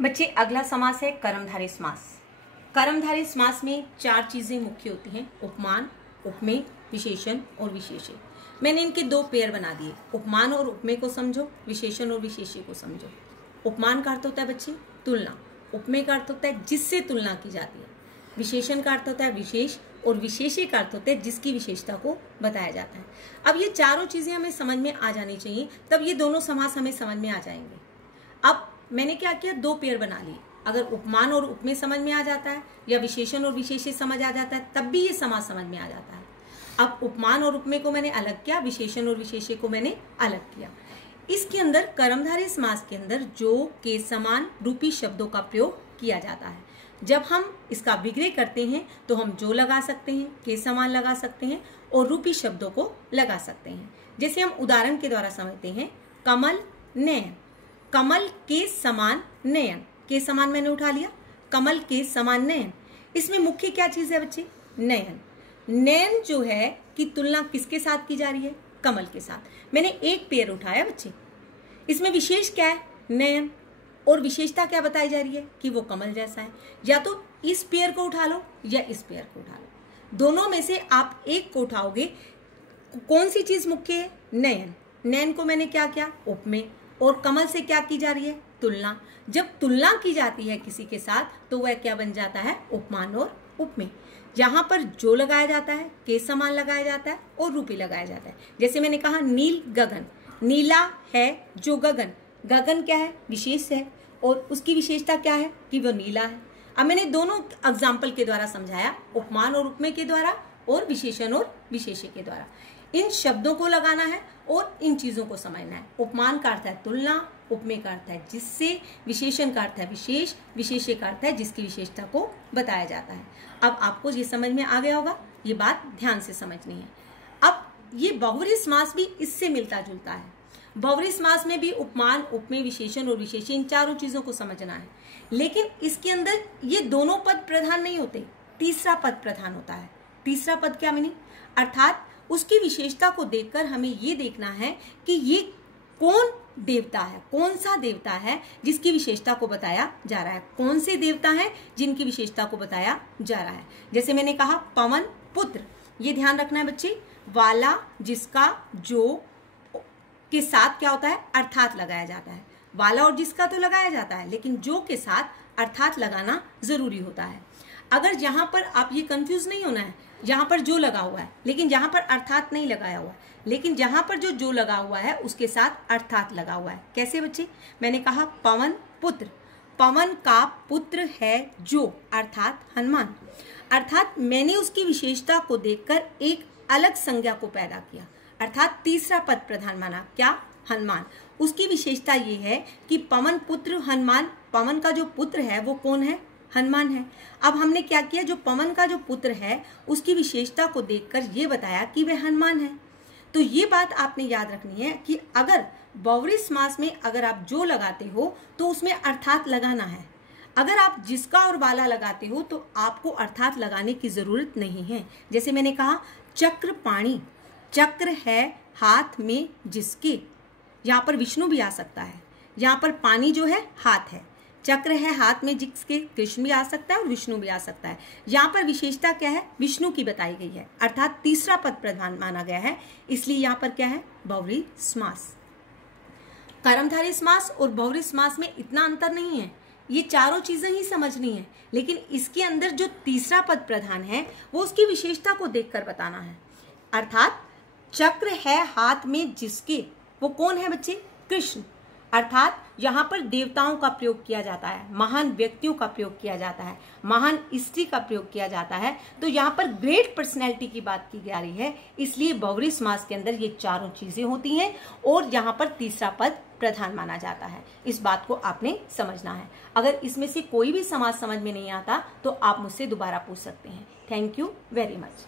बच्चे अगला समास है कर्मधारय समास। कर्मधारय समास में चार चीजें मुख्य होती हैं, उपमान, उपमेय, विशेषण और विशेष्य। मैंने इनके दो पेयर बना दिए, उपमान और उपमेय को समझो, विशेषण और विशेष्य को समझो। उपमान का अर्थ होता है बच्चे तुलना, उपमेय का अर्थ होता है जिससे तुलना की जाती है, विशेषण का अर्थ होता है विशेष और विशेष्य का अर्थ होता है जिसकी विशेषता को बताया जाता है। अब ये चारों चीजें हमें समझ में आ जानी चाहिए, तब ये दोनों समास हमें समझ में आ जाएंगे। अब मैंने क्या किया, दो पेयर बना लिए। अगर उपमान और उपमेय समझ में आ जाता है या विशेषण और विशेष्य समझ आ जाता है, तब भी ये समास समझ में आ जाता है। अब उपमान और उपमेय को मैंने अलग किया, विशेषण और विशेष्य को मैंने अलग किया। इसके अंदर कर्मधारय समास के अंदर जो के समान रूपी शब्दों का प्रयोग किया जाता है। जब हम इसका विग्रह करते हैं तो हम जो लगा सकते हैं, के समान लगा सकते हैं और रूपी शब्दों को लगा सकते हैं। जैसे हम उदाहरण के द्वारा समझते हैं, कमल नयन, कमल के समान नयन, के समान मैंने उठा लिया, कमल के समान नयन। इसमें मुख्य क्या चीज है बच्चे, नयन। नयन जो है कि तुलना किसके साथ की जा रही है, कमल के साथ। मैंने एक पेयर उठाया बच्चे, इसमें विशेष क्या है, नयन, और विशेषता क्या बताई जा रही है कि वो कमल जैसा है। या तो इस पेयर को उठा लो या इस पेयर को उठा लो, दोनों में से आप एक को उठाओगे। कौन सी चीज मुख्य है, नयन। नयन को मैंने क्या किया, उपमेय, और कमल से क्या की जा रही है, तुलना। जब तुलना की जाती है किसी के साथ तो वह क्या बन जाता है, उपमान और उपमेय। यहाँ पर जो लगाया जाता है, के समान लगाया जाता है और रूपी लगाया जाता है। जैसे मैंने कहा नील गगन, नीला है जो गगन, गगन क्या है, विशेष है और उसकी विशेषता क्या है कि वो नीला है। अब मैंने दोनों एग्जाम्पल के द्वारा समझाया, उपमान और उपमेय के द्वारा और विशेषण और विशेष्य के द्वारा। इन शब्दों को लगाना है और इन चीजों को समझना है। उपमान का अर्थ है तुलना, उपमेय का अर्थ है जिससे, विशेषण का अर्थ है विशेष, विशेष्य का अर्थ है जिसकी विशेषता को बताया जाता है। अब आपको ये समझ में आ गया होगा, ये बात ध्यान से समझनी है। अब ये बहुव्रीहि समास भी इससे मिलता जुलता है। बहुव्रीहि समास में भी उपमान, उपमेय, विशेषण और विशेष्य, इन चारों चीजों को समझना है। लेकिन इसके अंदर ये दोनों पद प्रधान नहीं होते, तीसरा पद प्रधान होता है। तीसरा पद क्या मीनिंग, अर्थात उसकी विशेषता को देखकर हमें ये देखना है कि ये कौन देवता है, कौन सा देवता है जिसकी विशेषता को बताया जा रहा है, कौन से देवता है जिनकी विशेषता को बताया जा रहा है। जैसे मैंने कहा पवन पुत्र, ये ध्यान रखना है बच्चे, वाला जिसका, जो के साथ क्या होता है, अर्थात लगाया जाता है। वाला और जिसका तो लगाया जाता है, लेकिन जो के साथ अर्थात लगाना जरूरी होता है। अगर यहाँ पर आप ये कंफ्यूज नहीं होना है, यहाँ पर जो लगा हुआ है लेकिन यहाँ पर अर्थात नहीं लगाया हुआ है, लेकिन जहाँ पर जो लगा हुआ है उसके साथ अर्थात लगा हुआ है। कैसे बच्चे, मैंने कहा पवन पुत्र, पवन का पुत्र है जो, अर्थात हनुमान। अर्थात मैंने उसकी विशेषता को देखकर एक अलग संज्ञा को पैदा किया, अर्थात तीसरा पद प्रधान माना, क्या, हनुमान। उसकी विशेषता ये है कि पवन पुत्र हनुमान, पवन का जो पुत्र है वो कौन है, हनुमान है। अब हमने क्या किया, जो पवन का जो पुत्र है उसकी विशेषता को देखकर ये बताया कि वह हनुमान है। तो ये बात आपने याद रखनी है कि अगर बहुव्रीहि समास में अगर आप जो लगाते हो तो उसमें अर्थात लगाना है। अगर आप जिसका और वाला लगाते हो तो आपको अर्थात लगाने की जरूरत नहीं है। जैसे मैंने कहा चक्र पाणी, चक्र है हाथ में जिसके, यहाँ पर विष्णु भी आ सकता है, यहाँ पर पानी जो है हाथ है, चक्र है हाथ में जिसके, कृष्ण भी आ सकता है और विष्णु भी आ सकता है। यहाँ पर विशेषता क्या है, विष्णु की बताई गई है, अर्थात तीसरा पद प्रधान माना गया है, इसलिए यहाँ पर क्या है, बहुव्रीहि समास। कर्मधारय समास और बहुव्रीहि समास में इतना अंतर नहीं है, ये चारों चीजें ही समझनी है, लेकिन इसके अंदर जो तीसरा पद प्रधान है वो उसकी विशेषता को देखकर बताना है। अर्थात चक्र है हाथ में जिसके, वो कौन है बच्चे, कृष्ण। अर्थात यहाँ पर देवताओं का प्रयोग किया जाता है, महान व्यक्तियों का प्रयोग किया जाता है, महान स्त्री का प्रयोग किया जाता है। तो यहाँ पर ग्रेट पर्सनैलिटी की बात की जा रही है, इसलिए बहुव्रीहि समास के अंदर ये चारों चीजें होती हैं और यहाँ पर तीसरा पद प्रधान माना जाता है। इस बात को आपने समझना है। अगर इसमें से कोई भी समास समझ में नहीं आता तो आप मुझसे दोबारा पूछ सकते हैं। Thank you very much.